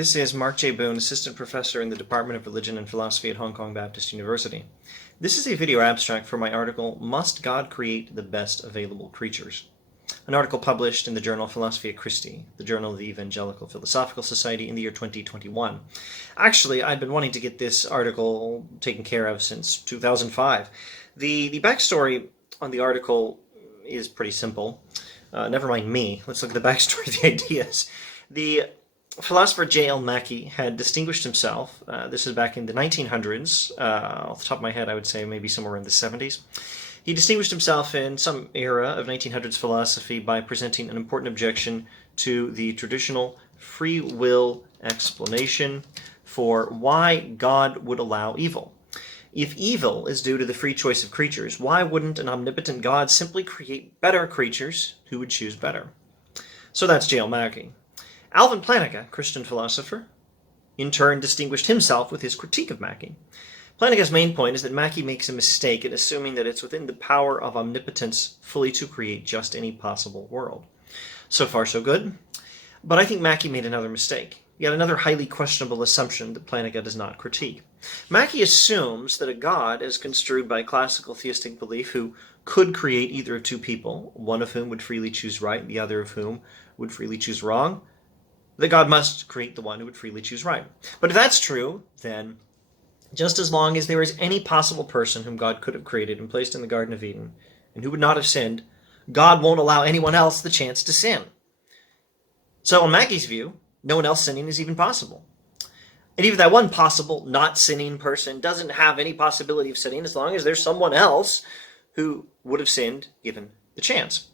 This is Mark J. Boone, Assistant Professor in the Department of Religion and Philosophy at Hong Kong Baptist University. This is a video abstract for my article, Must God Create the Best Available Creatures? An article published in the journal Philosophia Christi, the journal of the Evangelical Philosophical Society, in the year 2021. Actually, I've been wanting to get this article taken care of since 2005. The backstory on the article is pretty simple. Never mind me. Let's look at the backstory of the ideas. The philosopher J.L. Mackie had distinguished himself, this is back in the 1900s, off the top of my head I would say maybe somewhere in the 70s. He distinguished himself in some era of 1900s philosophy by presenting an important objection to the traditional free will explanation for why God would allow evil. If evil is due to the free choice of creatures, why wouldn't an omnipotent God simply create better creatures who would choose better? So that's J.L. Mackie. Alvin Plantinga, Christian philosopher, in turn distinguished himself with his critique of Mackie. Plantinga's main point is that Mackie makes a mistake in assuming that it's within the power of omnipotence fully to create just any possible world. So far, so good. But I think Mackie made another mistake, yet another highly questionable assumption that Plantinga does not critique. Mackie assumes that a God, as construed by classical theistic belief, who could create either of two people, one of whom would freely choose right, the other of whom would freely choose wrong, that God must create the one who would freely choose right. But if that's true, then just as long as there is any possible person whom God could have created and placed in the Garden of Eden, and who would not have sinned, God won't allow anyone else the chance to sin. So in Mackie's view, no one else sinning is even possible. And even that one possible not sinning person doesn't have any possibility of sinning as long as there's someone else who would have sinned given the chance.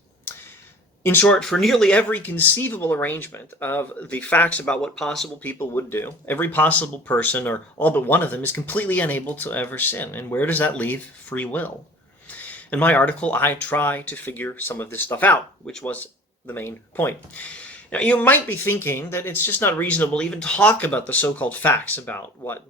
In short, for nearly every conceivable arrangement of the facts about what possible people would do, every possible person, or all but one of them, is completely unable to ever sin. And where does that leave free will? In my article, I try to figure some of this stuff out, which was the main point. Now, you might be thinking that it's just not reasonable to even talk about the so-called facts about what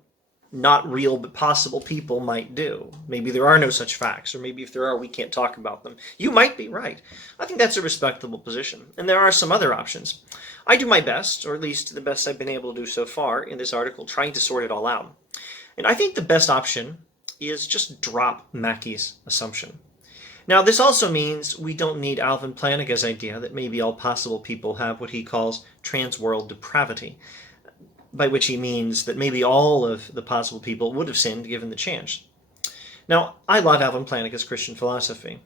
not real but possible people might do. Maybe there are no such facts, or maybe if there are, we can't talk about them. You might be right. I think that's a respectable position, and there are some other options. I do my best, or at least the best I've been able to do so far in this article, trying to sort it all out. And I think the best option is just drop Mackie's assumption. Now, this also means we don't need Alvin Plantinga's idea that maybe all possible people have what he calls trans-world depravity, by which he means that maybe all of the possible people would have sinned given the chance. Now, I love Alvin Plantinga's Christian philosophy,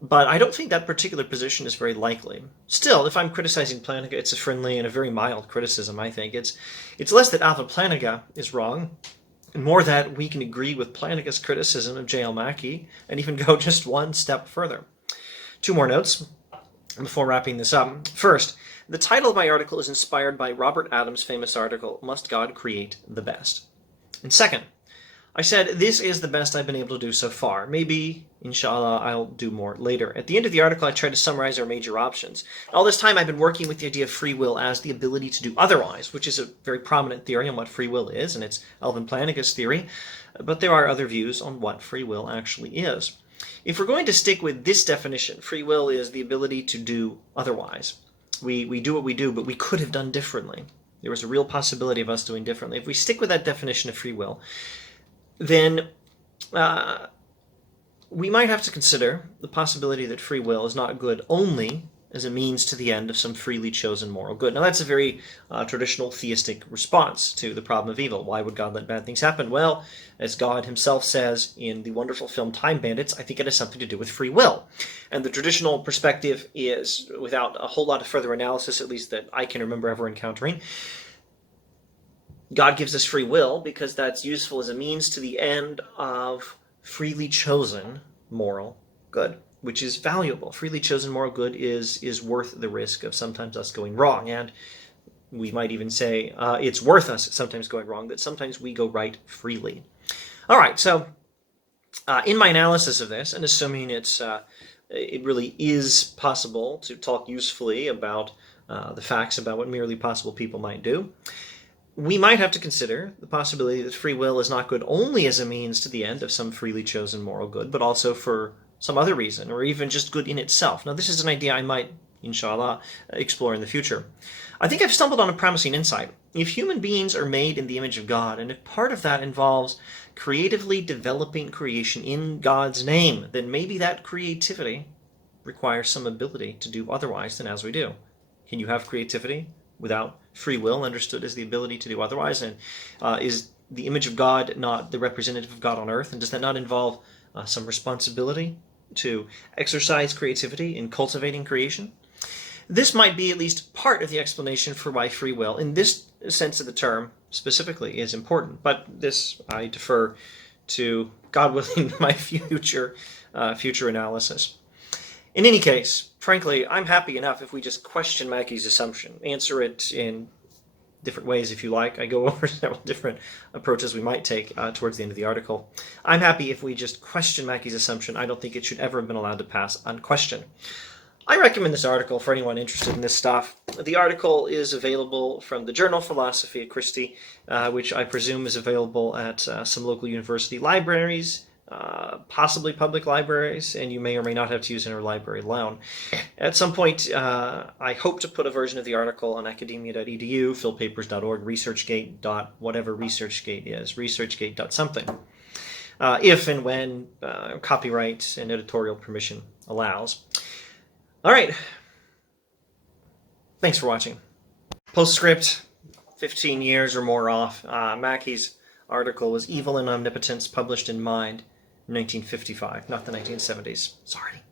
but I don't think that particular position is very likely. Still, if I'm criticizing Plantinga, it's a friendly and a very mild criticism, I think. It's less that Alvin Plantinga is wrong, and more that we can agree with Plantinga's criticism of J.L. Mackie and even go just one step further. Two more notes before wrapping this up. First, the title of my article is inspired by Robert Adams' famous article, Must God Create the Best? And second, I said this is the best I've been able to do so far. Maybe, inshallah, I'll do more later. At the end of the article, I try to summarize our major options. All this time, I've been working with the idea of free will as the ability to do otherwise, which is a very prominent theory on what free will is, and it's Alvin Plantinga's theory. But there are other views on what free will actually is. If we're going to stick with this definition, free will is the ability to do otherwise. We do what we do, but we could have done differently. There was a real possibility of us doing differently. If we stick with that definition of free will, then we might have to consider the possibility that free will is not good only as a means to the end of some freely chosen moral good. Now, that's a very traditional theistic response to the problem of evil. Why would God let bad things happen? Well, as God himself says in the wonderful film Time Bandits, I think it has something to do with free will. And the traditional perspective is, without a whole lot of further analysis, at least that I can remember ever encountering, God gives us free will because that's useful as a means to the end of freely chosen moral good, which is valuable. Freely chosen moral good is worth the risk of sometimes us going wrong. And we might even say it's worth us sometimes going wrong, that sometimes we go right freely. All right, so in my analysis of this, and assuming it really is possible to talk usefully about the facts about what merely possible people might do, we might have to consider the possibility that free will is not good only as a means to the end of some freely chosen moral good, but also for some other reason, or even just good in itself. Now, this is an idea I might inshallah, explore in the future. I think I've stumbled on a promising insight. If human beings are made in the image of God, and if part of that involves creatively developing creation in God's name, then maybe that creativity requires some ability to do otherwise than as we do. Can you have creativity without free will, understood as the ability to do otherwise? And is the image of God not the representative of God on earth? And does that not involve some responsibility to exercise creativity in cultivating creation? This might be at least part of the explanation for why free will, in this sense of the term specifically, is important. But this I defer to, God willing, my future analysis. In any case, frankly, I'm happy enough if we just question Mackey's assumption, answer it in different ways if you like. I go over several different approaches we might take towards the end of the article. I'm happy if we just question Mackey's assumption. I don't think it should ever have been allowed to pass unquestioned. I recommend this article for anyone interested in this stuff. The article is available from the journal Philosophia, Christi, which I presume is available at some local university libraries, possibly public libraries, and you may or may not have to use interlibrary loan. At some point, I hope to put a version of the article on academia.edu, philpapers.org, researchgate. Whatever researchgate is, researchgate.something, if and when copyright and editorial permission allows. All right. Thanks for watching. Postscript, 15 years or more off. Mackey's article was Evil and Omnipotence, published in Mind, 1955, not the 1970s. Sorry.